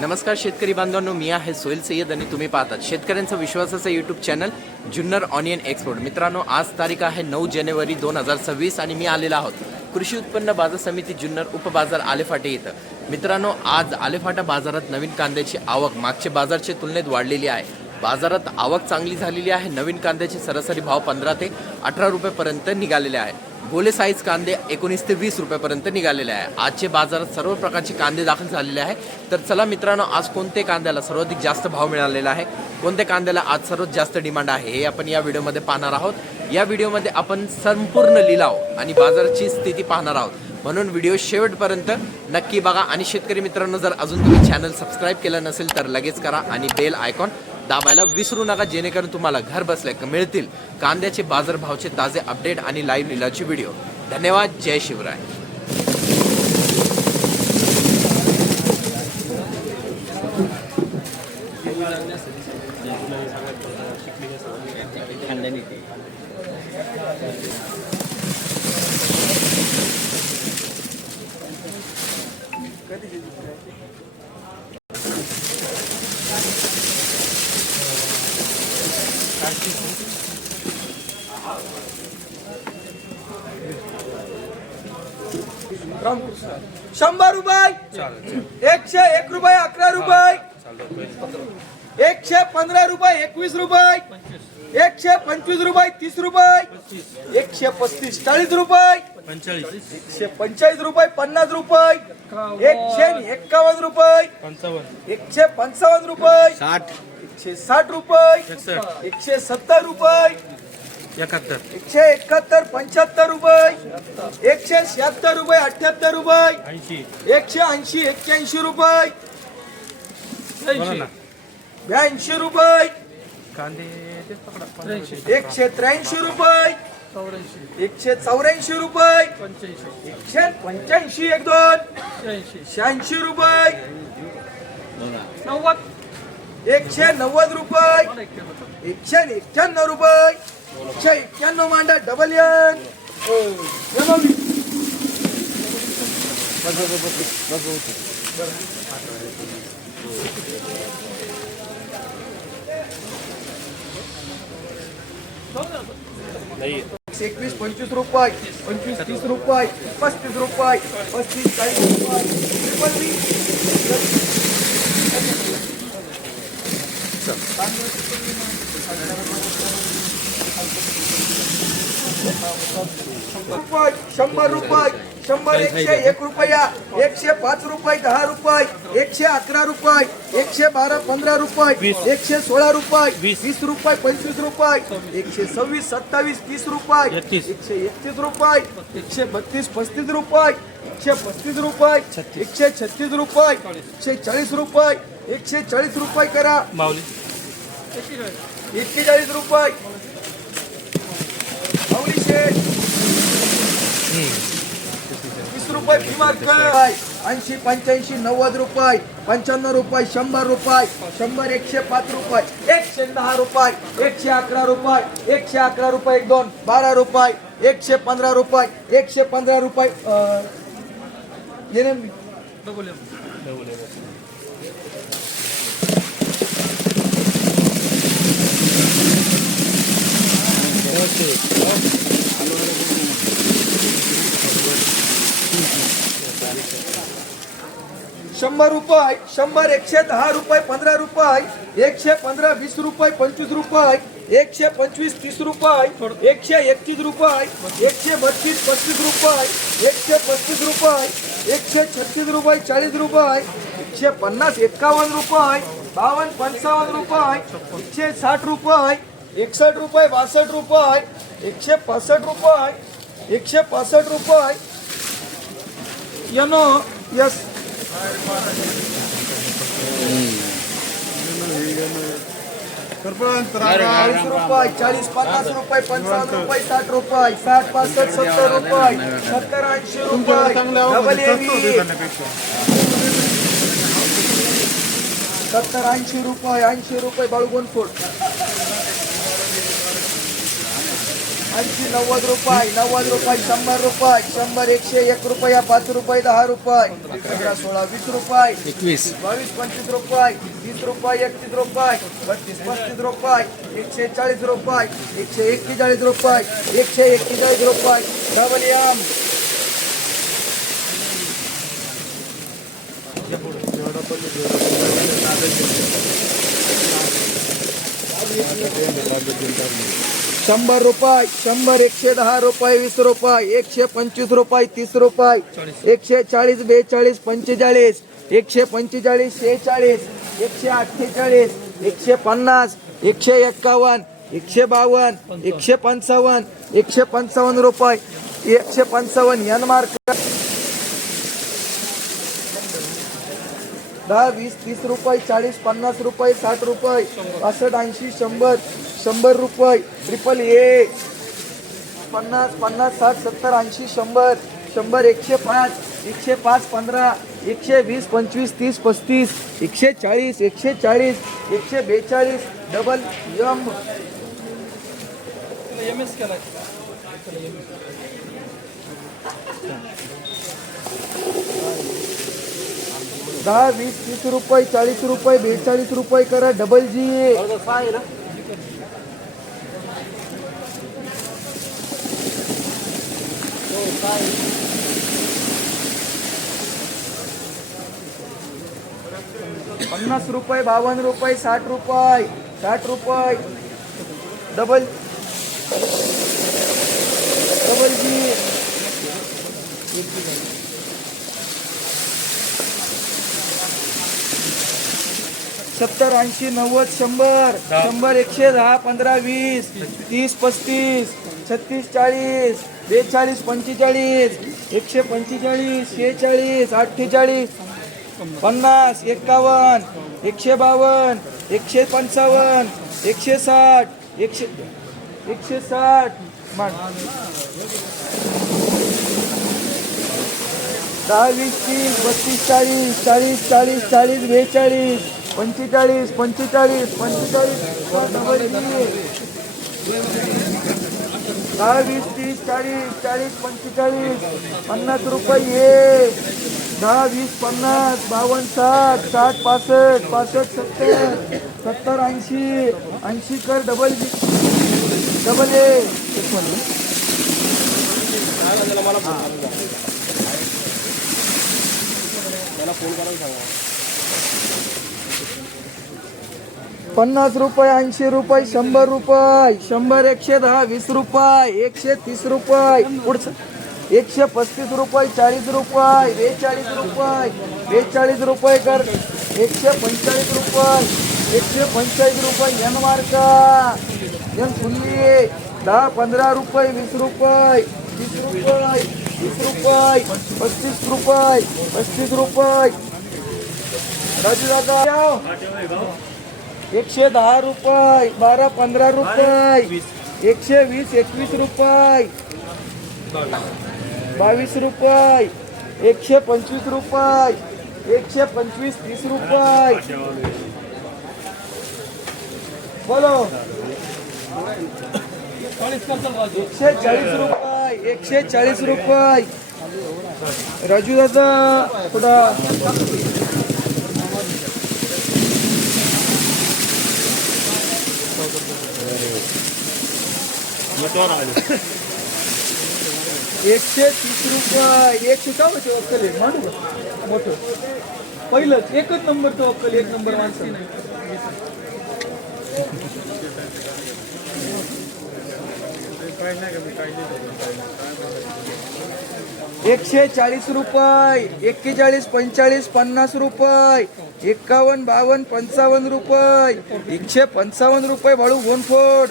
नमस्कार शेतकरी बांधवांनो, मी आहे सोहेल सय्यद आणि तुम्ही पाहतात शेतकऱ्यांचा विश्वासाचा YouTube channel Junnar onion export. मित्रांनो, आज तारीख आहे 9 जानेवारी 2026 आणि मी आलेला आहोत कृषी उत्पन्न बाजार समिती जुन्नर उपबाजार आलेफाटे येथे। मित्रांनो, आज आलेफाटा बाजारात नवीन कांद्याची आवक मागच्या बाजारच्या तुलनेत वाढलेली आहे। बाजारात आवक चांगली झालेली आहे। नवीन कांद्याचे सरासरी भाव 15 ते 18 रुपयापर्यंत निघालेले आहे। गोले साईज कांदे 19 ते 20 रुपयापर्यंत निघालेले आहे। आजचे बाजारात सर्व प्रकारचे कांदे दाखल झालेले आहे। तर चला मित्रांनो, आज कोणत्या कांद्याला सर्वाधिक जास्त भाव मिळालेला आहे, कोणत्या कांद्याला आज सर्वात जास्त डिमांड आहे, हे आपण या व्हिडिओमध्ये पाहणार आहोत। या व्हिडिओमध्ये आपण संपूर्ण लिलाव आणि बाजाराची स्थिती पाहणार आहोत, म्हणून व्हिडिओ शेवटपर्यंत नक्की बघा। आणि शेतकरी मित्रांनो, जर अजून तुम्ही चॅनल सबस्क्राईब केलं नसेल तर लगेच करा आणि बेल आयकॉन दाबायला विसरू नका, जेणेकरून तुम्हाला घर बसल्या मिळतील कांद्याचे बाजारभावाचे ताजे अपडेट आणि लाईव्ह लिलावचे व्हिडिओ। धन्यवाद। जय शिवराय। ₹100 101 रुपये 11 रुपये 115 रुपये 21 रुपये 125 रुपये 30 रुपये 135 40 रुपये 145 रुपये 50 रुपये 151 रुपये 155 रुपये 160 रुपये 170 रुपये 171 75 रुपये 176 रुपये 78 रुपये 180 81 रुपये 82 रुपये 183 रुपये 184 रुपये 185 1 2 86 रुपये 190 रुपये 191 रुपये 191 मांडा डबल एन नहीं 21 25 रुपये 25 30 रुपये 35 रुपये 35 40 रुपये 100 रुपये 100 101 रुपया 105 रुपये 10 रुपये 111 रुपये 112 15 रुपये 116 रुपये 20 रुपये 25 रुपये 126 27 30 रुपये 131 रुपये 132 35 रुपये 135 रुपये 136 रुपये 140 रुपये 140 रुपये करा 41 रुपये 20 रुपये बीमार काय 80 85 90 रुपये 95 रुपये 100 रुपये 100 105 रुपये 110 रुपये 111 रुपये 111 रुपये 1 2 12 रुपये 115 रुपये 115 रुपये येणे ₹100 100 110 रुपये 15 रुपये 115 20 रुपये 25 रुपये 125 30 रुपये 131 रुपये 132 35 रुपये 135 रुपये 136 रुपये 40 रुपये 150 51 रुपये 52 55 रुपये 160 रुपये 61 रुपये 62 रुपये 165 रुपये 165 रुपये यनो यस 40 रुपये 40 50 रुपये 55 रुपये 60 रुपये 60 65 70 रुपये 70 80 रुपये डबल एवी 70 80 रुपये बाळगोन फूट 80 90 रुपये 90 रुपये 100 रुपये 100 101 रुपया 5 रुपये 10 रुपये 15 16 20 रुपये 21 22 25 रुपये 30 रुपये 31 रुपये 32 35 रुपये 140 रुपये 141 रुपये 141 रुपये डबल एम शंभर रुपये 100 110 रुपये 20 रुपये 125 रुपये 30 रुपये 140 42 45 145 46 148 150 151 152 155 155 रुपये 155 यन मार्क 10 20 30 रुपये 40 50 रुपये 60 रुपये 65 80 100 रुपये ट्रिपल ए 50 50 60 70 80 100 100 105 105 15 120 25 30 35 140 140 142 डबल एम 10 20 30 रुपये 40 रुपये 42 रुपये करा डबल जी 50 रुपये 52 रुपये 60 रुपये 60 रुपये डबल जी 70 80 90 100 100 110 15 20 30 35 36 40 42 45 145 46 48 50 51 152 155 160 160 मान 10 20 30 32 40 40 40 40 42 45 45 45 10 20 30 40 40 45 50 रुपये 10 20 50 52 60 60 65 65 70 70 80 80 कर डबल ए पन्नास रुपये 80 रुपये 100 रुपये 100 110 20 रुपये 130 रुपये पुढचं 135 रुपये 40 रुपये 42 रुपये कर 145 रुपये 145 रुपये यन मार्का यन सुनली 10 15 रुपये 20 रुपये 30 रुपये 20 रुपये 35 रुपये 35 रुपये राजू दादा 110 रुपये 12 15 रुपये 120 21 रुपये 22 रुपये 125 रुपये 125 30 रुपये बोलो 140 रुपये 140 रुपये राजू दादा थोडा 130 रुपये 100 का म्हणजे अक्कल आहे मानू का मोठं पहिलंच एकच नंबरचं अक्कल 1 नंबर माणसं 140 रुपये 41 45 50 रुपये 51 52 55 रुपये 155 रुपये भाडू घोनफोड